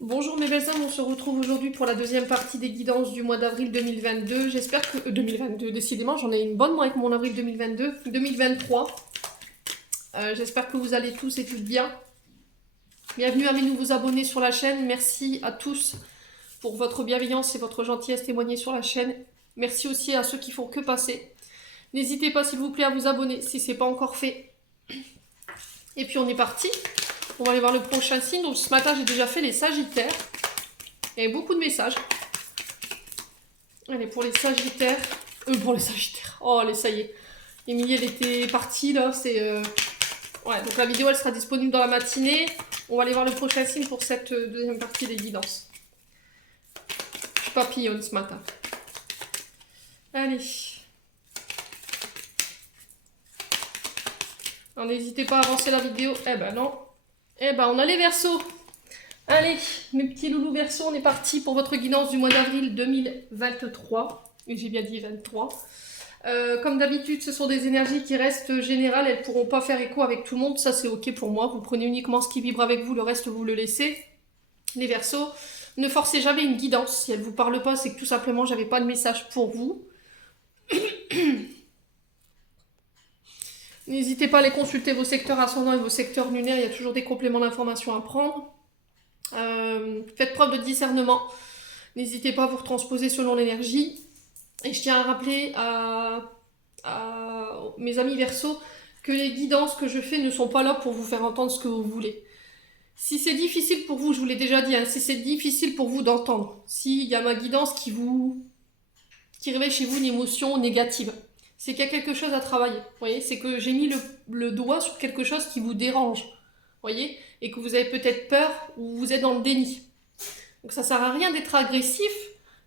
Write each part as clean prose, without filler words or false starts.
Bonjour mes belles âmes, on se retrouve aujourd'hui pour la deuxième partie des guidances du mois d'avril 2022. J'espère que... 2022, décidément, j'en ai une bonne moi avec mon avril 2022. 2023. J'espère que vous allez tous et toutes bien. Bienvenue à mes nouveaux abonnés sur la chaîne. Merci à tous pour votre bienveillance et votre gentillesse témoignée sur la chaîne. Merci aussi à ceux qui font que passer. N'hésitez pas s'il vous plaît à vous abonner si ce n'est pas encore fait. Et puis on est parti. On va aller voir le prochain signe. Donc ce matin j'ai déjà fait les Sagittaires. Il y avait beaucoup de messages. Allez, pour les Sagittaires. Pour les Sagittaires. Oh, allez, ça y est. Émilie, elle était partie, là. Ouais, donc la vidéo, elle sera disponible dans la matinée. On va aller voir le prochain signe pour cette deuxième partie des guidances. Je papillonne ce matin. Allez. Alors, n'hésitez pas à avancer la vidéo. Eh ben non. Eh ben, on a les Verseaux. Allez, mes petits loulous Verseaux, on est parti pour votre guidance du mois d'avril 2023. Et j'ai bien dit 23. Comme d'habitude, ce sont des énergies qui restent générales. Elles ne pourront pas faire écho avec tout le monde. Ça, c'est OK pour moi. Vous prenez uniquement ce qui vibre avec vous. Le reste, vous le laissez. Les Verseaux, ne forcez jamais une guidance. Si elle ne vous parle pas, c'est que tout simplement, j'avais pas de message pour vous. N'hésitez pas à aller consulter vos secteurs ascendants et vos secteurs lunaires. Il y a toujours des compléments d'informations à prendre. Faites preuve de discernement. N'hésitez pas à vous retransposer selon l'énergie. Et je tiens à rappeler à mes amis Verseaux que les guidances que je fais ne sont pas là pour vous faire entendre ce que vous voulez. Si c'est difficile pour vous, je vous l'ai déjà dit, si c'est difficile pour vous d'entendre, s'il y a ma guidance qui réveille chez vous une émotion négative, c'est qu'il y a quelque chose à travailler. Vous voyez, c'est que j'ai mis le doigt sur quelque chose qui vous dérange. Vous voyez, et que vous avez peut-être peur ou vous êtes dans le déni. Donc ça sert à rien d'être agressif.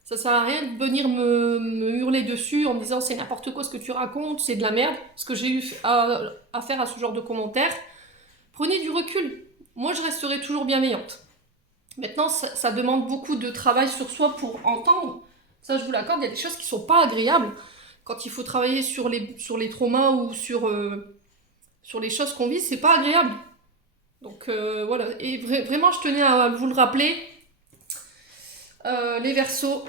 Ça sert à rien de venir me hurler dessus en me disant c'est n'importe quoi ce que tu racontes, c'est de la merde, parce que j'ai eu à faire à ce genre de commentaires. Prenez du recul. Moi, je resterai toujours bienveillante. Maintenant, ça demande beaucoup de travail sur soi pour entendre. Ça, je vous l'accorde, il y a des choses qui ne sont pas agréables. Quand il faut travailler sur les traumas ou sur les choses qu'on vit, c'est pas agréable. Donc voilà. Et vraiment, je tenais à vous le rappeler. Les Verseaux.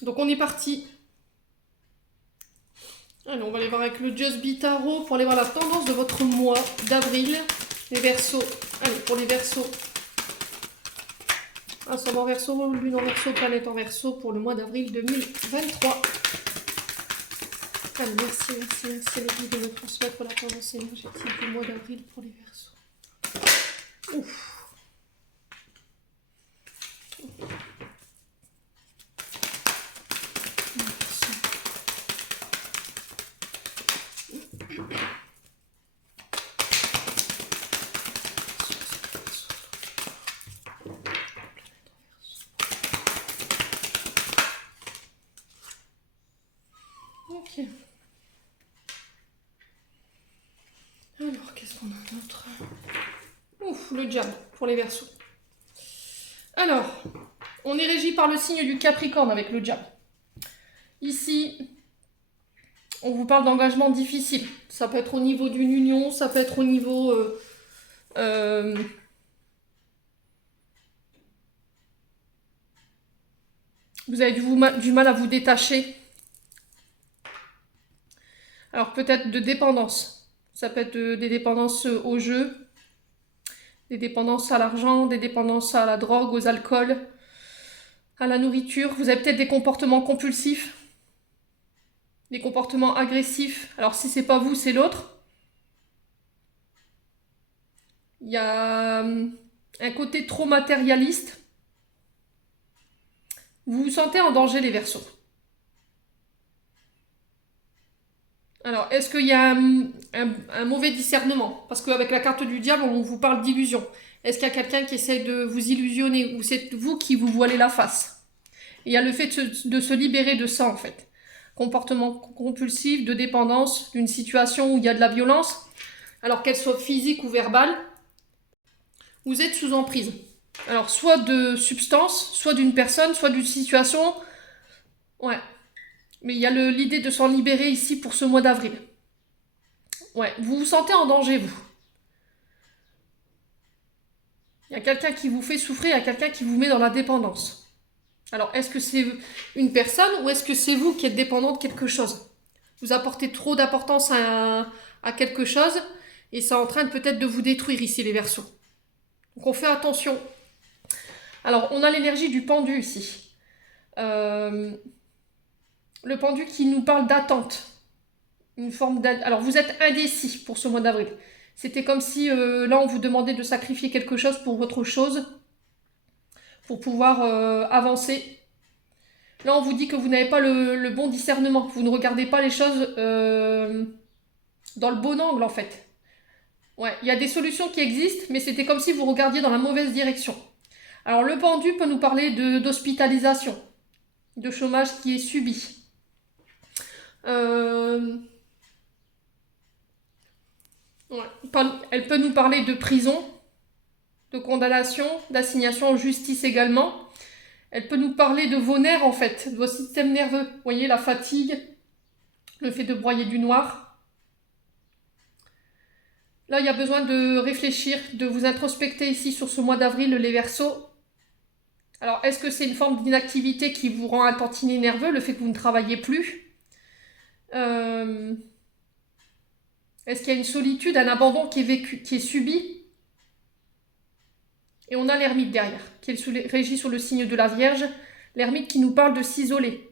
Donc on est parti. Allez, on va aller voir avec le Just Be Tarot pour aller voir la tendance de votre mois d'avril. Les Verseaux. Allez, pour les Verseaux. Ascendant en Verseau, lune en Verseau, planète en Verseau pour le mois d'avril 2023. Allez, merci les guides de me transmettre la tendance énergétique du mois d'avril pour les Verseaux. Ouf. Ok. Alors, qu'est-ce qu'on a d'autre? Ouf, le diable pour les Verseaux. Alors, on est régi par le signe du Capricorne avec le diable. Ici, on vous parle d'engagement difficile. Ça peut être au niveau d'une union, ça peut être au niveau... vous avez du mal à vous détacher. Alors peut-être de dépendance. Ça peut être des dépendances au jeu, des dépendances à l'argent, des dépendances à la drogue, aux alcools, à la nourriture. Vous avez peut-être des comportements compulsifs, des comportements agressifs. Alors si c'est pas vous, c'est l'autre. Il y a un côté trop matérialiste. Vous vous sentez en danger, les Verseaux. Alors, est-ce qu'il y a un mauvais discernement? Parce qu'avec la carte du diable, on vous parle d'illusion. Est-ce qu'il y a quelqu'un qui essaie de vous illusionner ou c'est vous qui vous voilez la face? Il y a le fait de se libérer de ça, en fait. Comportement compulsif, de dépendance, d'une situation où il y a de la violence, alors qu'elle soit physique ou verbale, vous êtes sous emprise. Alors, soit de substance, soit d'une personne, soit d'une situation. Ouais. Mais il y a l'idée de s'en libérer ici pour ce mois d'avril. Ouais, vous vous sentez en danger, vous. Il y a quelqu'un qui vous fait souffrir, il y a quelqu'un qui vous met dans la dépendance. Alors, est-ce que c'est une personne ou est-ce que c'est vous qui êtes dépendant de quelque chose? Vous apportez trop d'importance à quelque chose et c'est en train peut-être de vous détruire ici, les Verseaux. Donc, on fait attention. Alors, on a l'énergie du pendu ici. Le pendu qui nous parle d'attente. Une forme Alors, vous êtes indécis pour ce mois d'avril. C'était comme si, là, on vous demandait de sacrifier quelque chose pour votre chose, pour pouvoir avancer. Là, on vous dit que vous n'avez pas le bon discernement. Vous ne regardez pas les choses dans le bon angle, en fait. Ouais, il y a des solutions qui existent, mais c'était comme si vous regardiez dans la mauvaise direction. Alors, le pendu peut nous parler d'hospitalisation, de chômage qui est subi. Ouais. Elle peut nous parler de prison, de condamnation, d'assignation en justice également. Elle peut nous parler de vos nerfs en fait, de vos systèmes nerveux. Vous voyez, la fatigue, le fait de broyer du noir. Là, il y a besoin de réfléchir, de vous introspecter ici sur ce mois d'avril, les Verseaux. Alors, est-ce que c'est une forme d'inactivité qui vous rend un tantinet nerveux, le fait que vous ne travaillez plus? Est-ce qu'il y a une solitude, un abandon qui est vécu, qui est subi? Et on a l'ermite derrière, qui est régi sur le signe de la Vierge. L'ermite qui nous parle de s'isoler,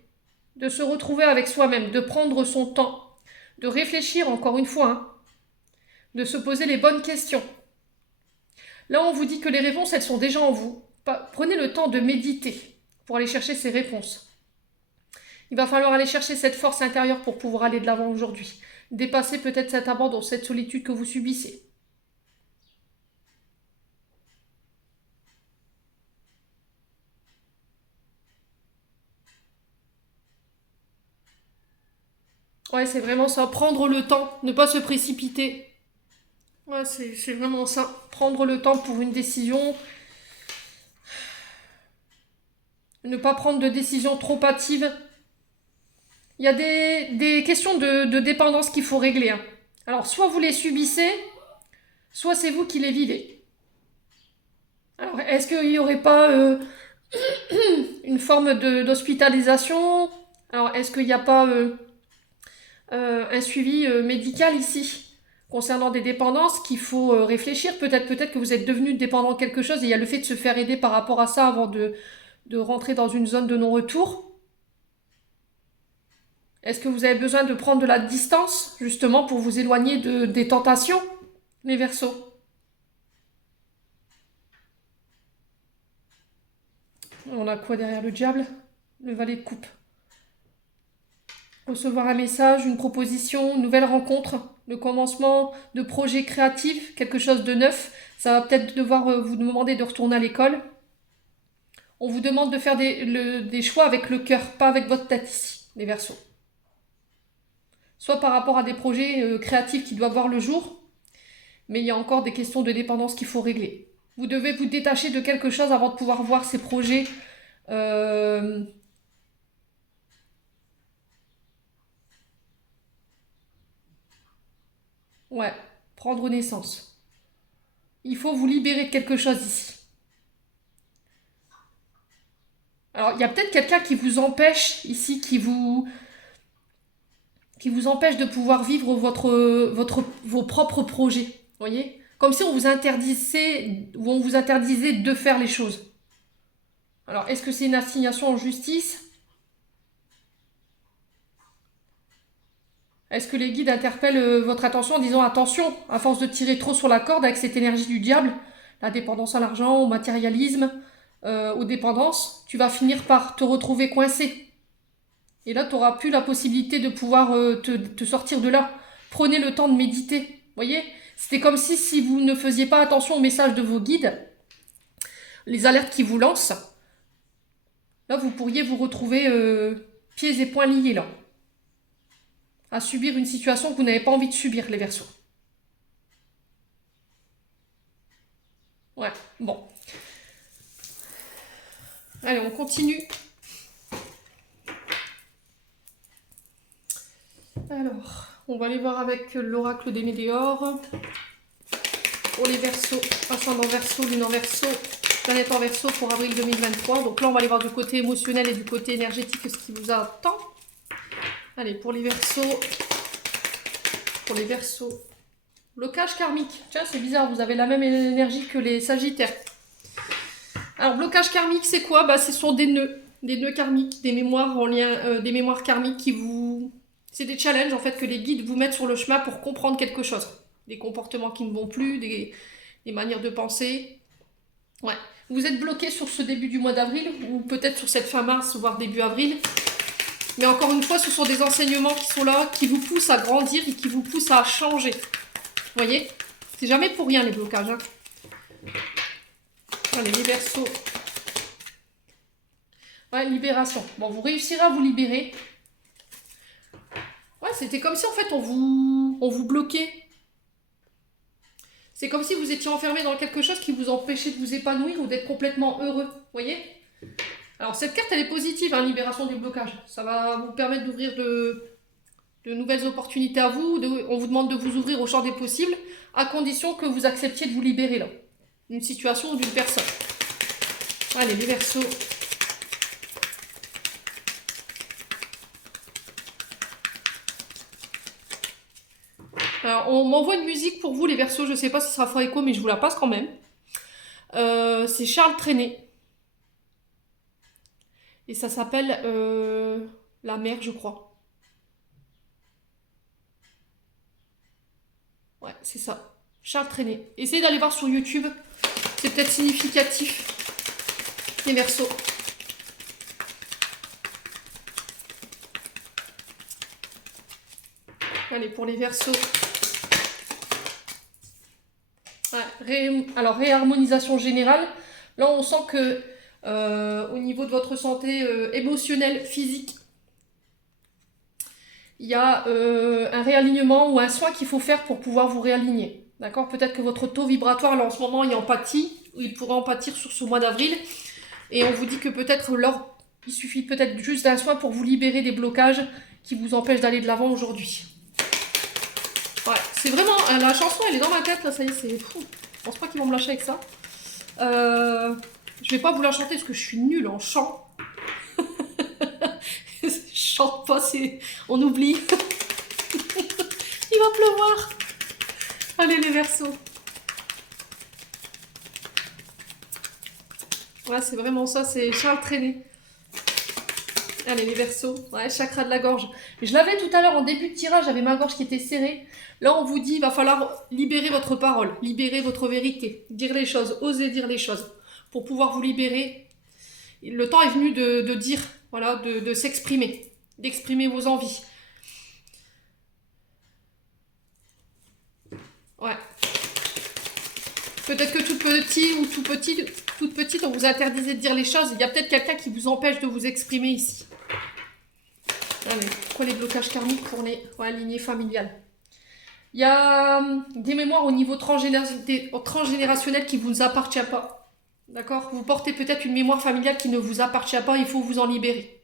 de se retrouver avec soi-même, de prendre son temps, de réfléchir encore une fois, hein, de se poser les bonnes questions. Là, on vous dit que les réponses, elles sont déjà en vous. Prenez le temps de méditer pour aller chercher ces réponses. Il va falloir aller chercher cette force intérieure pour pouvoir aller de l'avant aujourd'hui. Dépasser peut-être cet abandon, cette solitude que vous subissez. Ouais, c'est vraiment ça. Prendre le temps, ne pas se précipiter. Ouais, c'est vraiment ça. Prendre le temps pour une décision. Ne pas prendre de décision trop hâtive. Il y a des questions de dépendance qu'il faut régler, hein. Alors, soit vous les subissez, soit c'est vous qui les vivez. Alors, est-ce qu'il n'y aurait pas une forme d'hospitalisation? Alors, est-ce qu'il n'y a pas un suivi médical ici concernant des dépendances qu'il faut réfléchir? Peut-être que vous êtes devenu dépendant de quelque chose et il y a le fait de se faire aider par rapport à ça avant de rentrer dans une zone de non-retour. Est-ce que vous avez besoin de prendre de la distance, justement, pour vous éloigner des tentations, les Verseaux? On a quoi derrière le diable? Le valet de coupe. Recevoir un message, une proposition, une nouvelle rencontre, le commencement de projets créatifs, quelque chose de neuf. Ça va peut-être devoir vous demander de retourner à l'école. On vous demande de faire des choix avec le cœur, pas avec votre tête ici, les Verseaux. Soit par rapport à des projets créatifs qui doivent voir le jour, mais il y a encore des questions de dépendance qu'il faut régler. Vous devez vous détacher de quelque chose avant de pouvoir voir ces projets ouais, prendre naissance. Il faut vous libérer de quelque chose ici. Alors, il y a peut-être quelqu'un qui vous empêche ici, qui vous empêche de pouvoir vivre vos propres projets. Vous voyez? Comme si on vous interdisait de faire les choses. Alors, est-ce que c'est une assignation en justice? Est-ce que les guides interpellent votre attention en disant attention, à force de tirer trop sur la corde avec cette énergie du diable, la dépendance à l'argent, au matérialisme, aux dépendances, tu vas finir par te retrouver coincé. Et là, tu n'auras plus la possibilité de pouvoir te sortir de là. Prenez le temps de méditer. Vous voyez? C'était comme si vous ne faisiez pas attention aux messages de vos guides, les alertes qui vous lancent. Là, vous pourriez vous retrouver pieds et poings liés là, à subir une situation que vous n'avez pas envie de subir, les Verseaux. Ouais, bon. Allez, on continue. Alors, on va aller voir avec l'oracle des météores. pour les Verseaux, ascendant Verseau, lune en Verseau, planète en Verseau pour avril 2023. Donc là, on va aller voir du côté émotionnel et du côté énergétique ce qui vous attend. Allez, pour les Verseaux. Pour les Verseaux. Blocage karmique. Tiens, c'est bizarre, vous avez la même énergie que les Sagittaires. Alors, blocage karmique, c'est quoi? Bah, ce sont des nœuds karmiques, des mémoires en lien, des mémoires karmiques qui vous... C'est des challenges, en fait, que les guides vous mettent sur le chemin pour comprendre quelque chose. Des comportements qui ne vont plus, des manières de penser. Ouais. Vous êtes bloqué sur ce début du mois d'avril, ou peut-être sur cette fin mars, voire début avril. Mais encore une fois, ce sont des enseignements qui sont là, qui vous poussent à grandir et qui vous poussent à changer. Vous voyez? C'est jamais pour rien les blocages. Hein. Allez, les Verseaux. Ouais, libération. Bon, vous réussirez à vous libérer. Ouais, c'était comme si en fait on vous bloquait. C'est comme si vous étiez enfermé dans quelque chose qui vous empêchait de vous épanouir ou d'être complètement heureux. Vous voyez? Alors cette carte elle est positive, hein, libération du blocage. Ça va vous permettre d'ouvrir de nouvelles opportunités à vous. On vous demande de vous ouvrir au champ des possibles, à condition que vous acceptiez de vous libérer là. D'une situation ou d'une personne. Allez, les Verseaux. Alors, on m'envoie une musique pour vous, les Verseaux. Je sais pas si ça fera écho, mais je vous la passe quand même. C'est Charles Trenet. Et ça s'appelle La mer, je crois. Ouais, c'est ça. Charles Trenet. Essayez d'aller voir sur YouTube. C'est peut-être significatif. Les Verseaux. Allez, pour les Verseaux. Ouais, alors, réharmonisation générale. Là, on sent que au niveau de votre santé émotionnelle, physique, il y a un réalignement ou un soin qu'il faut faire pour pouvoir vous réaligner. D'accord? Peut-être que votre taux vibratoire, là, en ce moment, il en pâtit, ou il pourrait en pâtir sur ce mois d'avril. Et on vous dit que peut-être, il suffit peut-être juste d'un soin pour vous libérer des blocages qui vous empêchent d'aller de l'avant aujourd'hui. Ouais, c'est vraiment... la chanson, elle est dans ma tête, là, ça y est, c'est fou. Je pense pas qu'ils vont me lâcher avec ça. Je vais pas vous la chanter parce que je suis nulle en chant. Je chante pas, on oublie. Il va pleuvoir. Allez, les Verseaux. Ouais, c'est vraiment ça, c'est Charles Trenet. Allez, les Verseaux. Ouais, chakra de la gorge. Je l'avais tout à l'heure en début de tirage, j'avais ma gorge qui était serrée. Là, on vous dit, il va falloir libérer votre parole, libérer votre vérité, dire les choses, oser dire les choses. Pour pouvoir vous libérer, le temps est venu de dire, voilà, de s'exprimer, d'exprimer vos envies. Ouais. Peut-être que tout petit ou toute petite, on vous interdisait de dire les choses. Il y a peut-être quelqu'un qui vous empêche de vous exprimer ici. Allez, pourquoi les blocages karmiques pour les lignées familiales? Il y a des mémoires au niveau transgénérationnel qui ne vous appartient pas. D'accord? Vous portez peut-être une mémoire familiale qui ne vous appartient pas, il faut vous en libérer.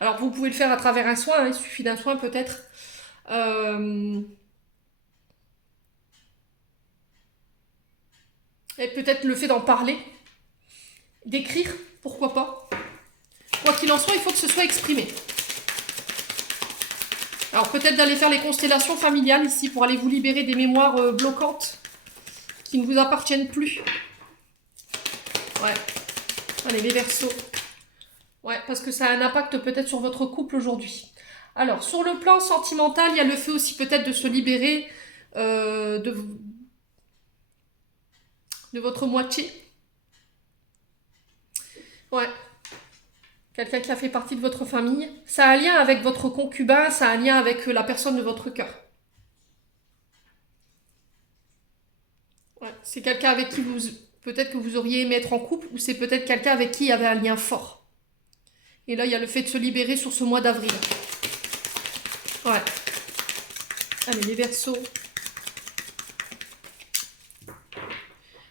Alors, vous pouvez le faire à travers un soin, hein, il suffit d'un soin peut-être. Et peut-être le fait d'en parler, d'écrire, pourquoi pas. Quoi qu'il en soit, il faut que ce soit exprimé. Alors peut-être d'aller faire les constellations familiales ici pour aller vous libérer des mémoires bloquantes qui ne vous appartiennent plus. Ouais. Allez, les Verseaux. Ouais, parce que ça a un impact peut-être sur votre couple aujourd'hui. Alors, sur le plan sentimental, il y a le fait aussi peut-être de se libérer de votre moitié. Ouais. Quelqu'un qui a fait partie de votre famille. Ça a un lien avec votre concubin, ça a un lien avec la personne de votre cœur. Ouais. C'est quelqu'un avec qui peut-être que vous auriez aimé être en couple, ou c'est peut-être quelqu'un avec qui il y avait un lien fort. Et là, il y a le fait de se libérer sur ce mois d'avril. Ouais. Allez, les Verseaux.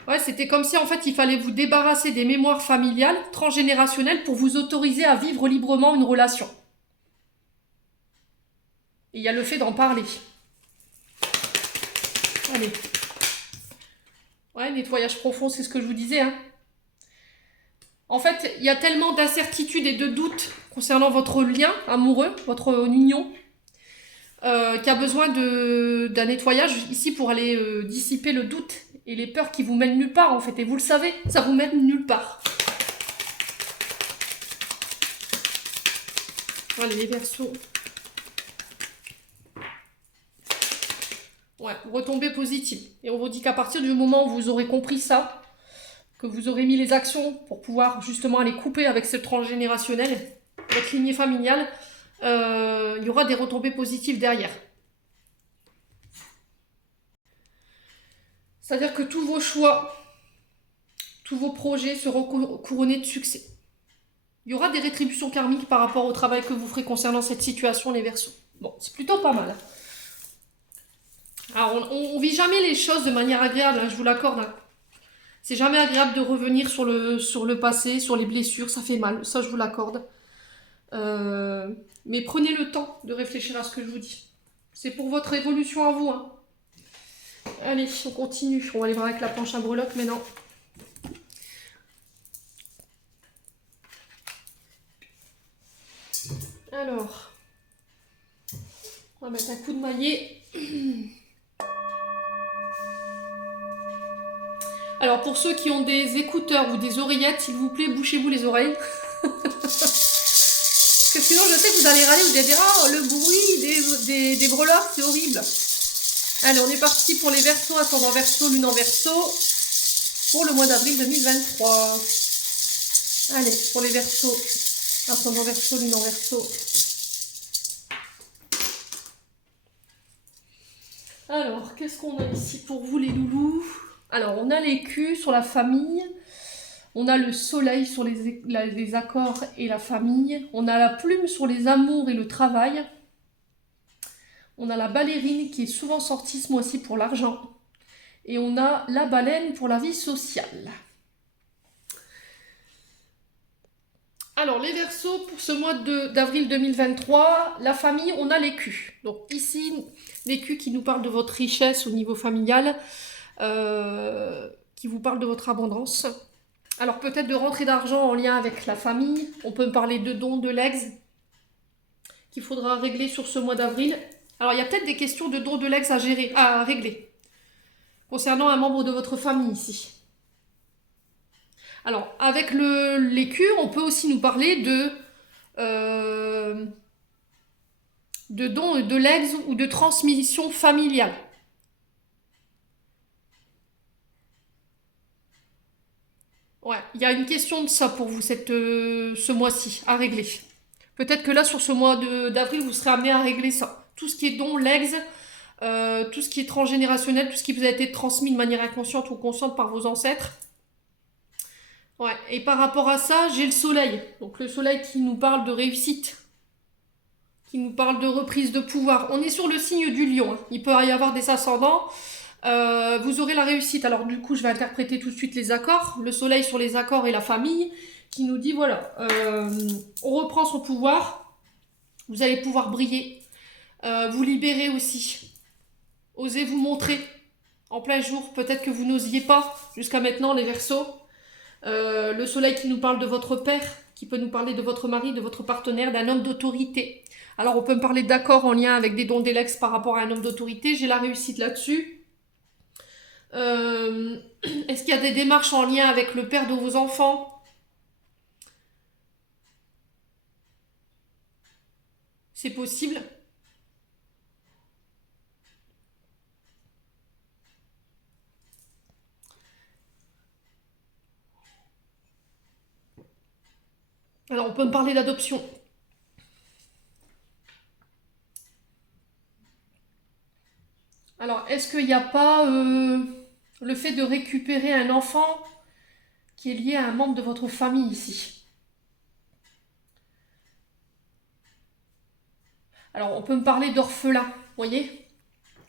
Ouais, c'était comme si en fait il fallait vous débarrasser des mémoires familiales, transgénérationnelles pour vous autoriser à vivre librement une relation. Et il y a le fait d'en parler. Allez. Ouais, nettoyage profond, c'est ce que je vous disais, hein. En fait, il y a tellement d'incertitudes et de doutes concernant votre lien amoureux, votre union, qui a besoin d'un nettoyage ici pour aller dissiper le doute et les peurs qui vous mènent nulle part en fait. Et vous le savez, ça vous mène nulle part. Allez, les Verseaux. Ouais, retombée positive. Et on vous dit qu'à partir du moment où vous aurez compris ça, que vous aurez mis les actions pour pouvoir justement aller couper avec ce transgénérationnel, votre lignée familiale, il y aura des retombées positives derrière. C'est-à-dire que tous vos choix, tous vos projets seront couronnés de succès. Il y aura des rétributions karmiques par rapport au travail que vous ferez concernant cette situation, les Verseaux. Bon, c'est plutôt pas mal. Alors, on vit jamais les choses de manière agréable, hein, je vous l'accorde. Hein. C'est jamais agréable de revenir sur le passé, sur les blessures, ça fait mal, ça je vous l'accorde. Mais prenez le temps de réfléchir à ce que je vous dis. C'est pour votre évolution à vous. Hein. Allez, on continue. On va aller voir avec la planche à breloques maintenant. Alors, on va mettre un coup de maillet. Alors, pour ceux qui ont des écouteurs ou des oreillettes, s'il vous plaît, bouchez-vous les oreilles. Parce que sinon, je sais que vous allez râler, vous allez dire « Oh, le bruit des breloques, c'est horrible !» Allez, on est parti pour les Verseaux, ascendant Verseau, lune en Verseau, pour le mois d'avril 2023. Allez, pour les Verseaux, ascendant Verseau, lune en Verseau. Alors, qu'est-ce qu'on a ici pour vous les loulous? Alors, on a l'écu sur la famille, on a le soleil sur les accords et la famille, on a la plume sur les amours et le travail, on a la ballerine qui est souvent sortie ce mois-ci pour l'argent, et on a la baleine pour la vie sociale. Alors, les Verseaux, pour ce mois d'avril 2023, la famille, on a l'écu. Donc ici, l'écu qui nous parle de votre richesse au niveau familial, qui vous parle de votre abondance. Alors peut-être de rentrée d'argent en lien avec la famille. On peut me parler de dons, de legs, qu'il faudra régler sur ce mois d'avril. Alors il y a peut-être des questions de dons, de legs à régler, concernant un membre de votre famille ici. Alors, avec l'écu, on peut aussi nous parler de dons, de legs ou de transmission familiale. Ouais, il y a une question de ça pour vous ce mois-ci, à régler. Peut-être que là, sur ce mois d'avril, vous serez amené à régler ça. Tout ce qui est dons, legs, tout ce qui est transgénérationnel, tout ce qui vous a été transmis de manière inconsciente ou consciente par vos ancêtres. Ouais, et par rapport à ça, j'ai le soleil. Donc le soleil qui nous parle de réussite, qui nous parle de reprise de pouvoir. On est sur le signe du lion. Hein. Il peut y avoir des ascendants. Vous aurez la réussite. Alors du coup, je vais interpréter tout de suite les accords. Le soleil sur les accords et la famille, qui nous dit, voilà, on reprend son pouvoir. Vous allez pouvoir briller. Vous libérer aussi. Osez vous montrer en plein jour. Peut-être que vous n'osiez pas jusqu'à maintenant, les Verseaux. Le soleil qui nous parle de votre père, qui peut nous parler de votre mari, de votre partenaire, d'un homme d'autorité. Alors on peut me parler d'accords en lien avec des dons d'élex par rapport à un homme d'autorité, j'ai la réussite là-dessus. Est-ce qu'il y a des démarches en lien avec le père de vos enfants? C'est possible. Alors on peut me parler d'adoption. Alors est-ce qu'il n'y a pas le fait de récupérer un enfant qui est lié à un membre de votre famille ici? Alors on peut me parler d'orphelin, vous voyez?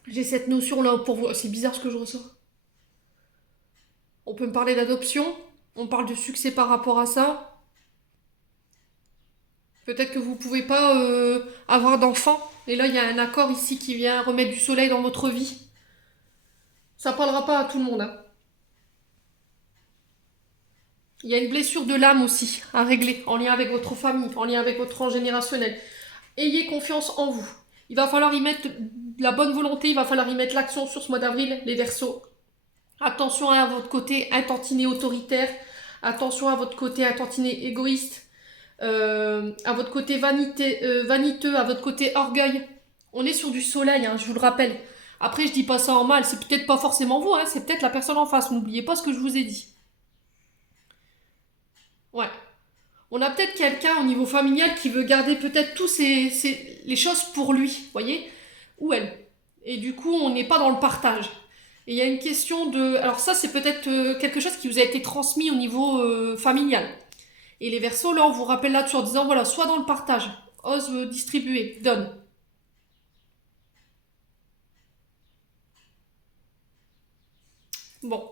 J'ai cette notion-là pour vous. C'est bizarre ce que je ressens. On peut me parler d'adoption, on parle de succès par rapport à ça. Peut-être que vous ne pouvez pas avoir d'enfant. Et là, il y a un accord ici qui vient remettre du soleil dans votre vie. Ça ne parlera pas à tout le monde. Hein. Il y a une blessure de l'âme aussi à régler, en lien avec votre famille, en lien avec votre transgénérationnel. Ayez confiance en vous. Il va falloir y mettre de la bonne volonté, il va falloir y mettre l'action sur ce mois d'avril, les Verseaux. Attention à votre côté intantiné autoritaire, attention à votre côté intantiné égoïste, à votre côté vaniteux, à votre côté orgueil. On est sur du soleil, hein, je vous le rappelle. Après, je dis pas ça en mal, c'est peut-être pas forcément vous, hein, c'est peut-être la personne en face. N'oubliez pas ce que je vous ai dit. Ouais. On a peut-être quelqu'un au niveau familial qui veut garder peut-être les choses pour lui, voyez, ou elle. Et du coup, on n'est pas dans le partage. Et il y a une question de... Alors ça, c'est peut-être quelque chose qui vous a été transmis au niveau familial. Et les Verseaux, là, on vous rappelle là-dessus en disant, voilà, sois dans le partage, ose distribuer, donne. Bon.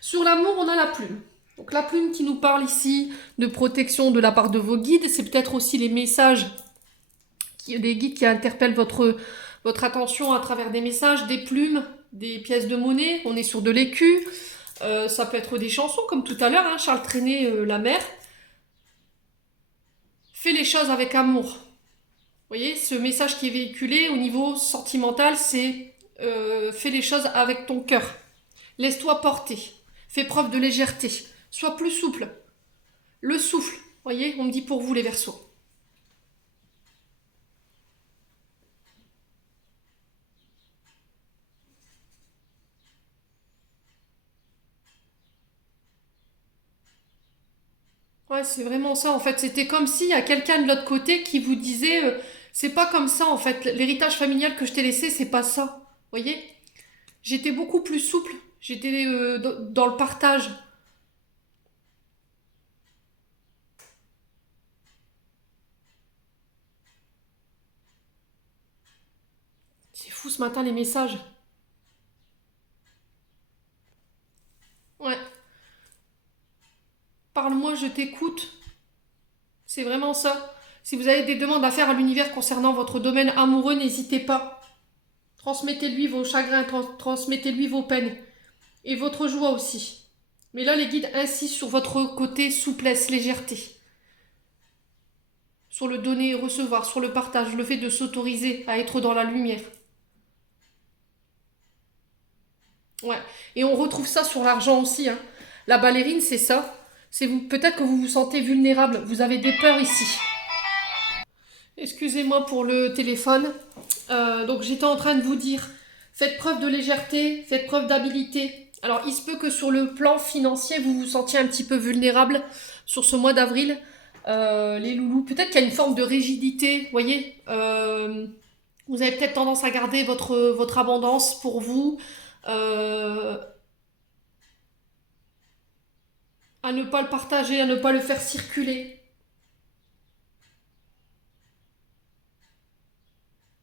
Sur l'amour, on a la plume. Donc la plume qui nous parle ici de protection de la part de vos guides, c'est peut-être aussi les messages, des guides qui interpellent votre attention à travers des messages, des plumes, des pièces de monnaie, on est sur de l'écu, ça peut être des chansons comme tout à l'heure, hein, Charles Trenet, La Mer. Fais les choses avec amour. Vous voyez, ce message qui est véhiculé au niveau sentimental, c'est fais les choses avec ton cœur. Laisse-toi porter. Fais preuve de légèreté. Sois plus souple. Le souffle. Voyez, on me dit pour vous les Verseaux. Ouais, c'est vraiment ça en fait. C'était comme s'il y a quelqu'un de l'autre côté qui vous disait c'est pas comme ça en fait. L'héritage familial que je t'ai laissé, c'est pas ça. Voyez? J'étais beaucoup plus souple. J'étais dans le partage. C'est fou ce matin les messages. Ouais. Parle-moi, je t'écoute. C'est vraiment ça. Si vous avez des demandes à faire à l'univers concernant votre domaine amoureux, n'hésitez pas. Transmettez-lui vos chagrins, transmettez-lui vos peines. Et votre joie aussi. Mais là, les guides insistent sur votre côté souplesse, légèreté. Sur le donner et recevoir, sur le partage, le fait de s'autoriser à être dans la lumière. Ouais. Et on retrouve ça sur l'argent aussi, hein. La ballerine, c'est ça. C'est vous, peut-être que vous vous sentez vulnérable. Vous avez des peurs ici. Excusez-moi pour le téléphone. Donc j'étais en train de vous dire, faites preuve de légèreté, faites preuve d'habilité. Alors il se peut que sur le plan financier, vous vous sentiez un petit peu vulnérable sur ce mois d'avril. Les loulous, peut-être qu'il y a une forme de rigidité, vous voyez. Vous avez peut-être tendance à garder votre abondance pour vous, euh, à ne pas le partager, à ne pas le faire circuler.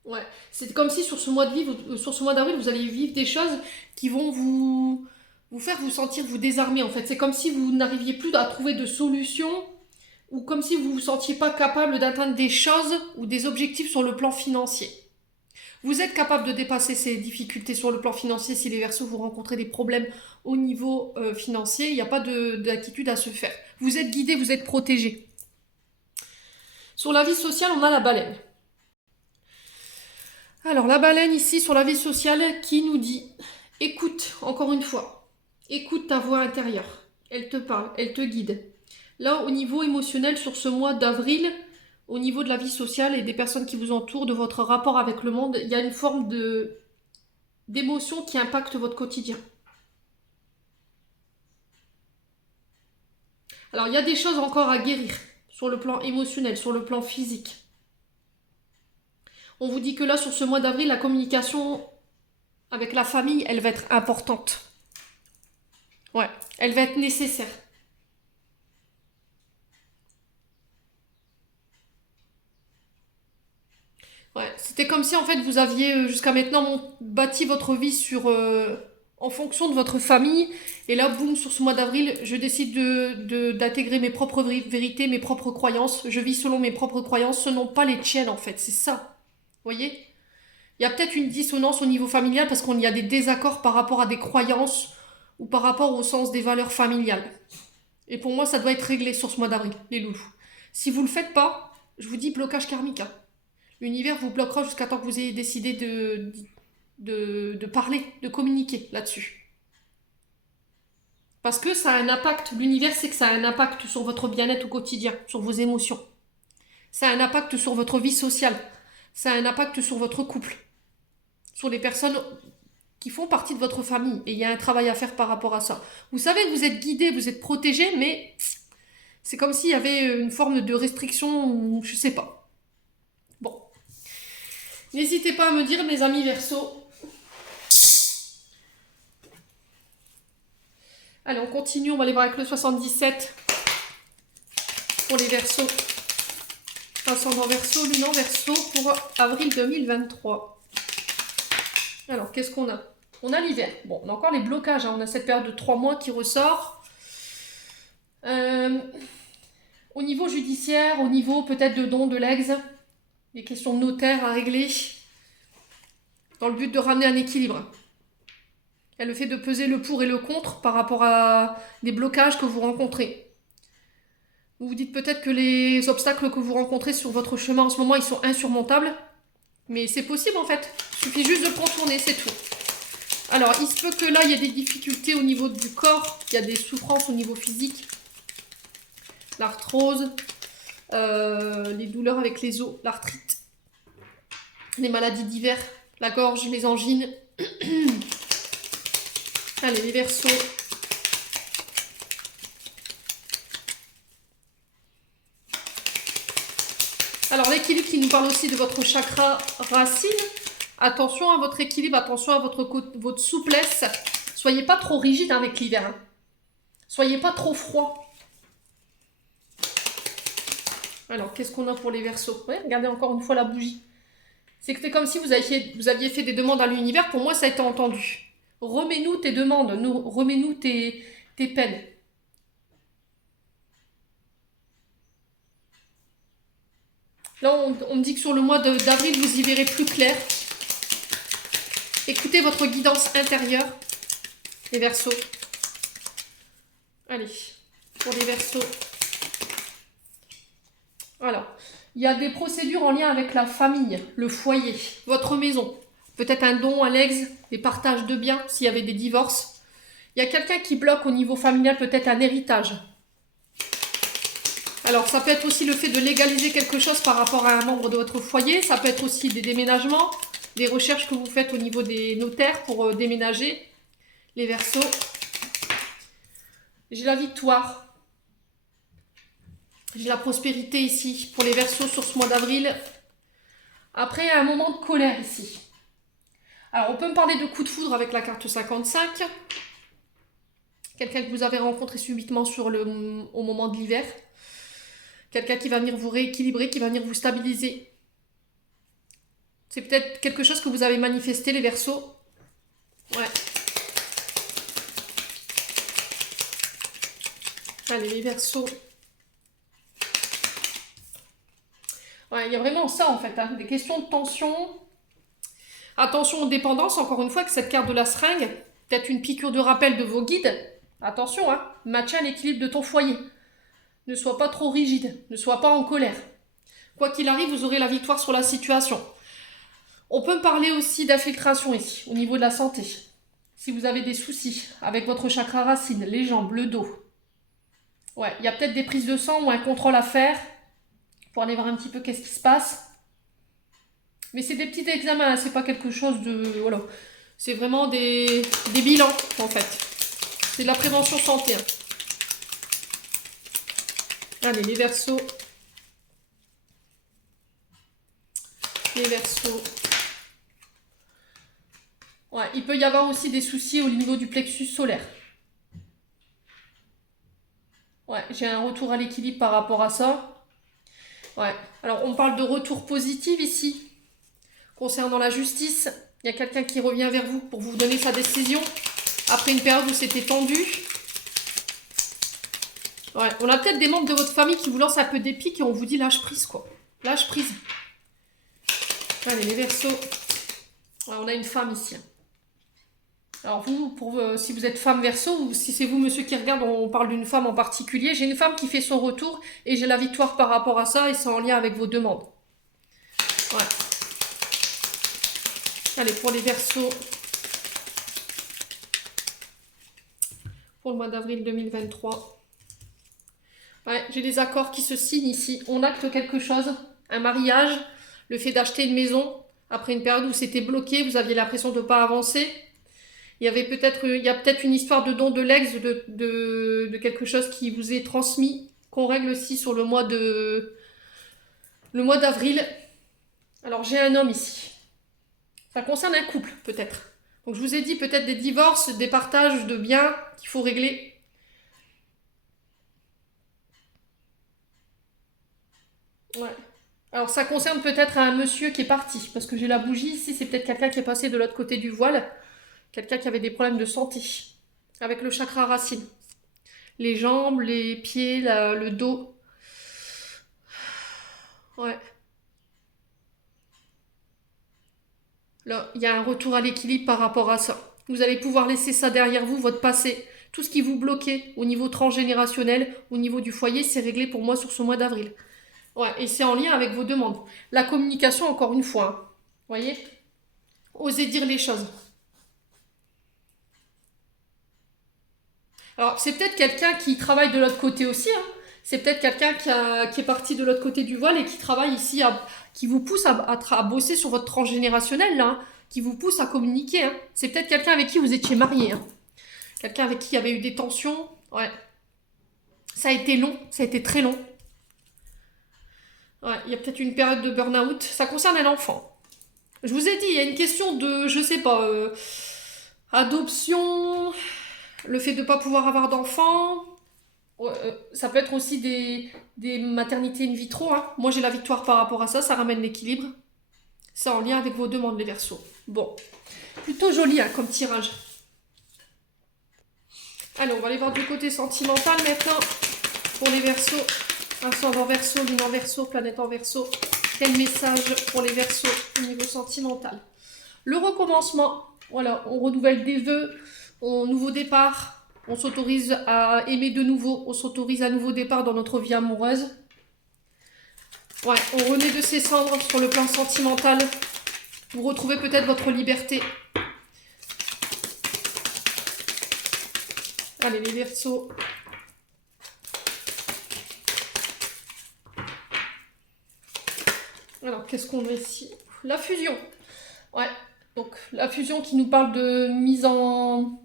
Ouais, c'est comme si sur ce mois de vivre, sur ce mois d'avril, vous alliez vivre des choses qui vont vous faire vous sentir vous désarmer en fait. C'est comme si vous n'arriviez plus à trouver de solution ou comme si vous vous sentiez pas capable d'atteindre des choses ou des objectifs sur le plan financier. Vous êtes capable de dépasser ces difficultés sur le plan financier si les Verseaux vous rencontrez des problèmes au niveau financier. Il n'y a pas d'attitude à se faire. Vous êtes guidé, vous êtes protégé. Sur la vie sociale, on a la baleine. Alors la baleine ici sur la vie sociale qui nous dit écoute, encore une fois, écoute ta voix intérieure. Elle te parle, elle te guide. Là, au niveau émotionnel, sur ce mois d'avril, au niveau de la vie sociale et des personnes qui vous entourent, de votre rapport avec le monde, il y a une forme d'émotion qui impacte votre quotidien. Alors, il y a des choses encore à guérir sur le plan émotionnel, sur le plan physique. On vous dit que là, sur ce mois d'avril, la communication avec la famille, elle va être importante. Ouais, elle va être nécessaire. Ouais, c'était comme si en fait vous aviez jusqu'à maintenant bâti votre vie en fonction de votre famille. Et là, boum, sur ce mois d'avril, je décide d'intégrer mes propres vérités, mes propres croyances. Je vis selon mes propres croyances, ce non pas les tiennes en fait, c'est ça. Vous voyez? Il y a peut-être une dissonance au niveau familial parce qu'on y a des désaccords par rapport à des croyances ou par rapport au sens des valeurs familiales. Et pour moi, ça doit être réglé sur ce mois d'avril, les loulous. Si vous ne le faites pas, je vous dis blocage karmique. Hein. L'univers vous bloquera jusqu'à temps que vous ayez décidé de parler, de communiquer là-dessus. Parce que ça a un impact, l'univers sait que ça a un impact sur votre bien-être au quotidien, sur vos émotions. Ça a un impact sur votre vie sociale. Ça a un impact sur votre couple. Sur les personnes qui font partie de votre famille. Et il y a un travail à faire par rapport à ça. Vous savez que vous êtes guidé, vous êtes protégé, mais c'est comme s'il y avait une forme de restriction, je sais pas. Bon. N'hésitez pas à me dire, mes amis Verseau. Allez, on continue, on va aller voir avec le 77 pour les Verseaux. Ascendant Verseau, Lune en Verseau pour avril 2023. Alors, qu'est-ce qu'on a? On a l'hiver. Bon, on a encore les blocages. Hein. On a cette période de 3 mois qui ressort. Au niveau judiciaire, au niveau peut-être de don, de legs, des questions de notaire à régler, dans le but de ramener un équilibre. Il y a le fait de peser le pour et le contre par rapport à des blocages que vous rencontrez. Vous vous dites peut-être que les obstacles que vous rencontrez sur votre chemin en ce moment, ils sont insurmontables. Mais c'est possible en fait. Il suffit juste de le contourner, c'est tout. Alors, il se peut que là, il y ait des difficultés au niveau du corps. Il y a des souffrances au niveau physique. L'arthrose, les douleurs avec les os, l'arthrite, les maladies d'hiver, la gorge, les angines. Allez, les Verseaux. Alors, l'équilibre qui nous parle aussi de votre chakra racine. Attention à votre équilibre, attention à votre souplesse. Soyez pas trop rigide avec l'hiver. Hein. Soyez pas trop froid. Alors, qu'est-ce qu'on a pour les Verseaux? Ouais, regardez encore une fois la bougie. C'est que c'est comme si vous aviez fait des demandes à l'univers. Pour moi, ça a été entendu. Remets-nous tes demandes, remets-nous tes peines. Là, on me dit que sur le mois d'avril, vous y verrez plus clair. Écoutez votre guidance intérieure, les Verseaux. Allez, pour les Verseaux. Voilà. Il y a des procédures en lien avec la famille, le foyer, votre maison. Peut-être un don, un legs, des partages de biens, s'il y avait des divorces. Il y a quelqu'un qui bloque au niveau familial, peut-être un héritage. Alors, ça peut être aussi le fait de légaliser quelque chose par rapport à un membre de votre foyer. Ça peut être aussi des déménagements, des recherches que vous faites au niveau des notaires pour déménager. Les Verseaux. J'ai la victoire. J'ai la prospérité ici pour les Verseaux sur ce mois d'avril. Après, un moment de colère ici. Alors, on peut me parler de coup de foudre avec la carte 55. Quelqu'un que vous avez rencontré subitement au moment de l'hiver. Quelqu'un qui va venir vous rééquilibrer, qui va venir vous stabiliser. C'est peut-être quelque chose que vous avez manifesté, les Verseaux. Ouais. Allez, les Verseaux. Ouais, il y a vraiment ça, en fait. Hein, des questions de tension. Attention aux dépendances, encore une fois, avec cette carte de la seringue. Peut-être une piqûre de rappel de vos guides. Attention, hein, maintien l'équilibre de ton foyer. Ne sois pas trop rigide, ne sois pas en colère. Quoi qu'il arrive, vous aurez la victoire sur la situation. On peut me parler aussi d'infiltration ici, au niveau de la santé. Si vous avez des soucis avec votre chakra racine, les jambes, le dos. Ouais, il y a peut-être des prises de sang ou un contrôle à faire pour aller voir un petit peu qu'est-ce qui se passe. Mais c'est des petits examens, c'est pas quelque chose de... Voilà. C'est vraiment des bilans, en fait. C'est de la prévention santé. Hein. Allez, les Verseaux. Les Verseaux. Ouais, il peut y avoir aussi des soucis au niveau du plexus solaire. Ouais, j'ai un retour à l'équilibre par rapport à ça. Ouais, alors on parle de retour positif ici. Concernant la justice, il y a quelqu'un qui revient vers vous pour vous donner sa décision. Après une période où c'était tendu. Ouais, on a peut-être des membres de votre famille qui vous lancent un peu des pics et on vous dit lâche prise, quoi. Lâche prise. Allez, les Verseaux. Ouais, on a une femme ici. Alors vous, si vous êtes femme Verseau, ou si c'est vous monsieur qui regarde, on parle d'une femme en particulier. J'ai une femme qui fait son retour et j'ai la victoire par rapport à ça et c'est en lien avec vos demandes. Ouais. Allez, pour les Verseaux, pour le mois d'avril 2023. Ouais, j'ai les accords qui se signent ici. On acte quelque chose, un mariage, le fait d'acheter une maison après une période où c'était bloqué, vous aviez l'impression de ne pas avancer. Il y a peut-être une histoire de don de l'ex, de quelque chose qui vous est transmis, qu'on règle aussi sur le mois d'avril. Alors j'ai un homme ici. Ça concerne un couple, peut-être. Donc je vous ai dit peut-être des divorces, des partages de biens qu'il faut régler. Ouais. Alors ça concerne peut-être un monsieur qui est parti, parce que j'ai la bougie ici, c'est peut-être quelqu'un qui est passé de l'autre côté du voile, quelqu'un qui avait des problèmes de santé, avec le chakra racine. Les jambes, les pieds, le dos. Ouais. Là, il y a un retour à l'équilibre par rapport à ça. Vous allez pouvoir laisser ça derrière vous, votre passé. Tout ce qui vous bloquait au niveau transgénérationnel, au niveau du foyer, c'est réglé pour moi sur ce mois d'avril. Ouais, et c'est en lien avec vos demandes. La communication, encore une fois. Hein. Voyez? Osez dire les choses. Alors, c'est peut-être quelqu'un qui travaille de l'autre côté aussi. Hein. C'est peut-être quelqu'un qui est parti de l'autre côté du voile et qui travaille ici, qui vous pousse à bosser sur votre transgénérationnel, là, hein, qui vous pousse à communiquer. Hein. C'est peut-être quelqu'un avec qui vous étiez marié. Hein. Quelqu'un avec qui il y avait eu des tensions. Ouais. Ça a été long, ça a été très long. Ouais, il y a peut-être une période de burn-out. Ça concerne un enfant. Je vous ai dit, il y a une question de, je sais pas, adoption, le fait de ne pas pouvoir avoir d'enfants. Ça peut être aussi des maternités in vitro. Hein. Moi, j'ai la victoire par rapport à ça. Ça ramène l'équilibre. C'est en lien avec vos demandes, les Verseaux. Bon, plutôt joli hein, comme tirage. Allez, on va aller voir du côté sentimental maintenant. Pour les Verseaux, ascendant Verseau, lune en Verseau, planète en Verseau. Quel message pour les Verseaux au niveau sentimental? Le recommencement. Voilà, on renouvelle des vœux, nouveau départ. On s'autorise à aimer de nouveau. On s'autorise à nouveau départ dans notre vie amoureuse. Ouais, on renaît de ses cendres sur le plan sentimental. Vous retrouvez peut-être votre liberté. Allez, les Verseaux. Alors, qu'est-ce qu'on a ici? La fusion. Ouais, donc la fusion qui nous parle de mise en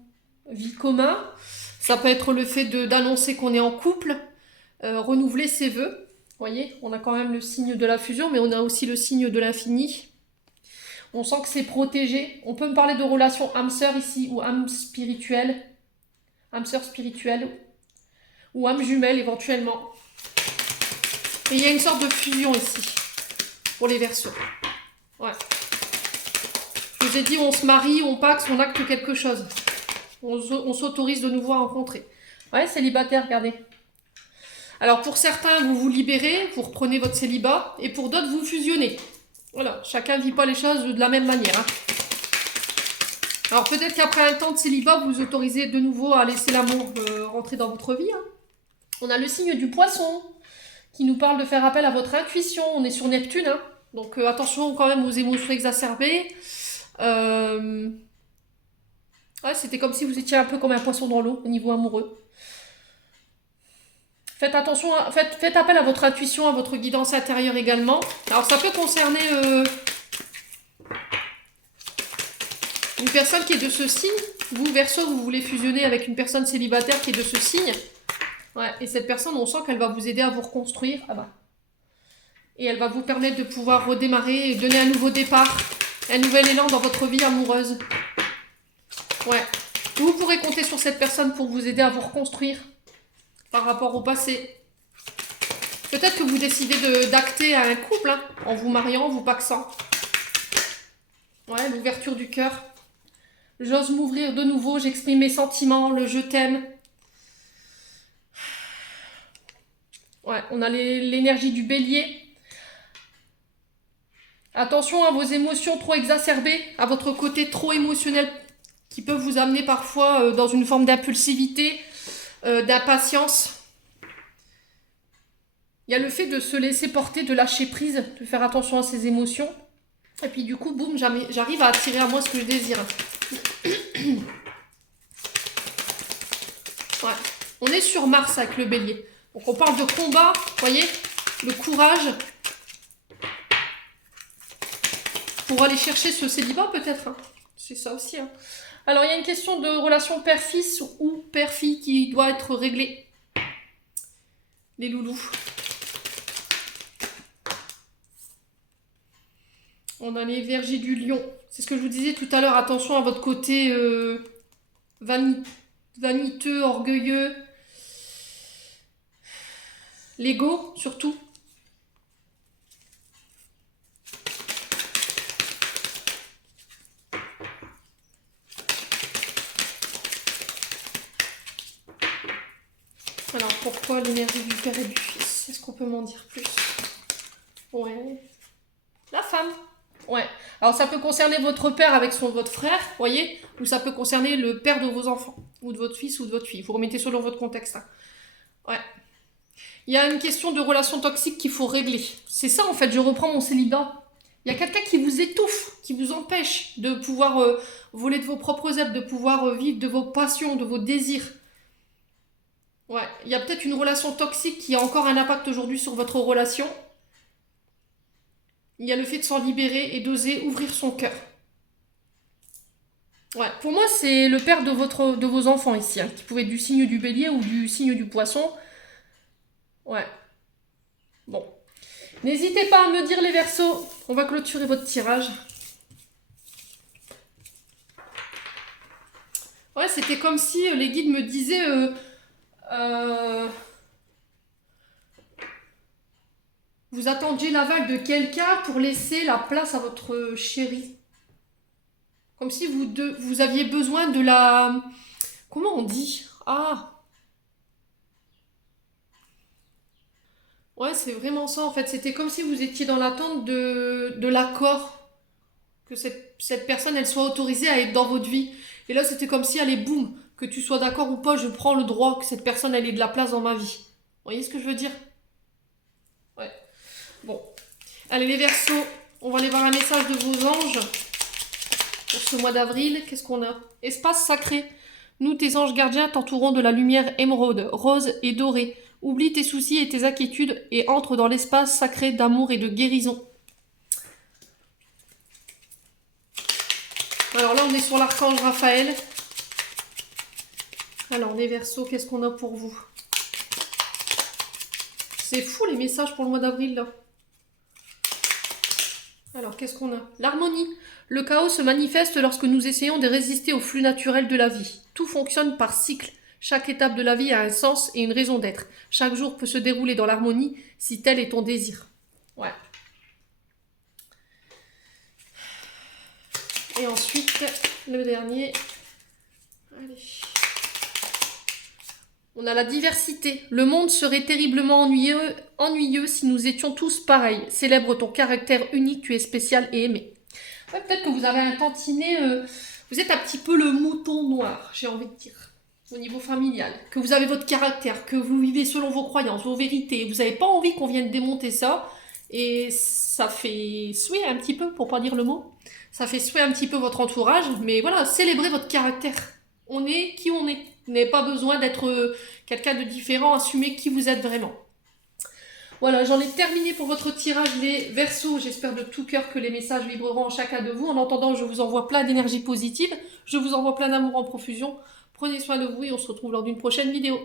vie commun. Ça peut être le fait d'annoncer qu'on est en couple, renouveler ses vœux. Vous voyez, on a quand même le signe de la fusion, mais on a aussi le signe de l'infini. On sent que c'est protégé. On peut me parler de relation âme-sœur ici, ou âme spirituelle. Âme-sœur spirituelle. Ou âme jumelle éventuellement. Et il y a une sorte de fusion ici. Pour les Verseaux. Ouais. Je vous ai dit, on se marie, on paxe, on acte quelque chose. On s'autorise de nouveau à rencontrer. Ouais, célibataire, regardez. Alors pour certains, vous vous libérez, vous reprenez votre célibat, et pour d'autres, vous fusionnez. Voilà, chacun ne vit pas les choses de la même manière. Hein. Alors peut-être qu'après un temps de célibat, vous vous autorisez de nouveau à laisser l'amour rentrer dans votre vie. Hein. On a le signe du Poisson, qui nous parle de faire appel à votre intuition. On est sur Neptune, hein. Donc attention quand même aux émotions exacerbées. Ouais, c'était comme si vous étiez un peu comme un poisson dans l'eau au niveau amoureux. Faites attention, faites appel à votre intuition, à votre guidance intérieure également. Alors ça peut concerner une personne qui est de ce signe. Vous, Verseau, vous voulez fusionner avec une personne célibataire qui est de ce signe. Ouais, et cette personne, on sent qu'elle va vous aider à vous reconstruire. Ah bah. Et elle va vous permettre de pouvoir redémarrer et donner un nouveau départ, un nouvel élan dans votre vie amoureuse. Ouais. Vous pourrez compter sur cette personne pour vous aider à vous reconstruire par rapport au passé. Peut-être que vous décidez d'acter à un couple, hein, en vous mariant, en vous paxant. Ouais, l'ouverture du cœur. J'ose m'ouvrir de nouveau, j'exprime mes sentiments, le je t'aime. Ouais, on a l'énergie du Bélier. Attention à vos émotions trop exacerbées, à votre côté trop émotionnel qui peuvent vous amener parfois dans une forme d'impulsivité, d'impatience. Il y a le fait de se laisser porter, de lâcher prise, de faire attention à ses émotions. Et puis du coup, boum, j'arrive à attirer à moi ce que je désire. Ouais. On est sur Mars avec le bélier. Donc on parle de combat, vous voyez, le courage. Pour aller chercher ce célibat peut-être. Hein. C'est ça aussi. Hein. Alors il y a une question de relation père-fils ou père-fille qui doit être réglée. Les loulous. On a les Vergers du Lion. C'est ce que je vous disais tout à l'heure. Attention à votre côté vaniteux, orgueilleux. L'ego, surtout. Alors, pourquoi l'énergie du père et du fils? Est-ce qu'on peut m'en dire plus? Ouais. La femme. Ouais. Alors, ça peut concerner votre père avec votre frère, voyez, ou ça peut concerner le père de vos enfants, ou de votre fils ou de votre fille. Vous remettez selon votre contexte. Hein. Ouais. Il y a une question de relation toxique qu'il faut régler. C'est ça, en fait, je reprends mon célibat. Il y a quelqu'un qui vous étouffe, qui vous empêche de pouvoir voler de vos propres ailes, de pouvoir vivre de vos passions, de vos désirs. Ouais, il y a peut-être une relation toxique qui a encore un impact aujourd'hui sur votre relation. Il y a le fait de s'en libérer et d'oser ouvrir son cœur. Ouais, pour moi, c'est le père de vos enfants ici, hein, qui pouvait être du signe du bélier ou du signe du poisson. Ouais. Bon. N'hésitez pas à me dire les Verseaux. On va clôturer votre tirage. Ouais, c'était comme si les guides me disaient... vous attendiez l'aval de quelqu'un pour laisser la place à votre chéri. Comme si vous aviez besoin de la... Comment on dit? Ah. Ouais, c'est vraiment ça en fait. C'était comme si vous étiez dans l'attente de l'accord. Que cette personne, elle soit autorisée à être dans votre vie. Et là, c'était comme si, allez, boum, que tu sois d'accord ou pas, je prends le droit que cette personne, elle ait de la place dans ma vie. Vous voyez ce que je veux dire? Ouais. Bon. Allez, les Verseaux, on va aller voir un message de vos anges pour ce mois d'avril. Qu'est-ce qu'on a? Espace sacré. Nous, tes anges gardiens, t'entourons de la lumière émeraude, rose et dorée. Oublie tes soucis et tes inquiétudes et entre dans l'espace sacré d'amour et de guérison. Alors là, on est sur l'archange Raphaël. Alors, les Verseaux, qu'est-ce qu'on a pour vous? C'est fou les messages pour le mois d'avril, là. Alors, qu'est-ce qu'on a? L'harmonie. Le chaos se manifeste lorsque nous essayons de résister au flux naturel de la vie. Tout fonctionne par cycle. Chaque étape de la vie a un sens et une raison d'être. Chaque jour peut se dérouler dans l'harmonie si tel est ton désir. Ouais. Et ensuite, le dernier. Allez. On a la diversité. Le monde serait terriblement ennuyeux si nous étions tous pareils. Célèbre ton caractère unique, tu es spécial et aimé. Ouais, peut-être que vous avez un tantinet... vous êtes un petit peu le mouton noir, j'ai envie de dire, au niveau familial. Que vous avez votre caractère, que vous vivez selon vos croyances, vos vérités. Vous n'avez pas envie qu'on vienne démonter ça. Et ça fait souiller un petit peu, pour pas dire le mot. Ça fait souiller un petit peu votre entourage. Mais voilà, célébrez votre caractère. On est qui on est. Vous n'avez pas besoin d'être quelqu'un de différent, assumez qui vous êtes vraiment. Voilà, j'en ai terminé pour votre tirage, les Verseaux. J'espère de tout cœur que les messages vibreront en chacun de vous. En attendant, je vous envoie plein d'énergie positive. Je vous envoie plein d'amour en profusion. Prenez soin de vous et on se retrouve lors d'une prochaine vidéo.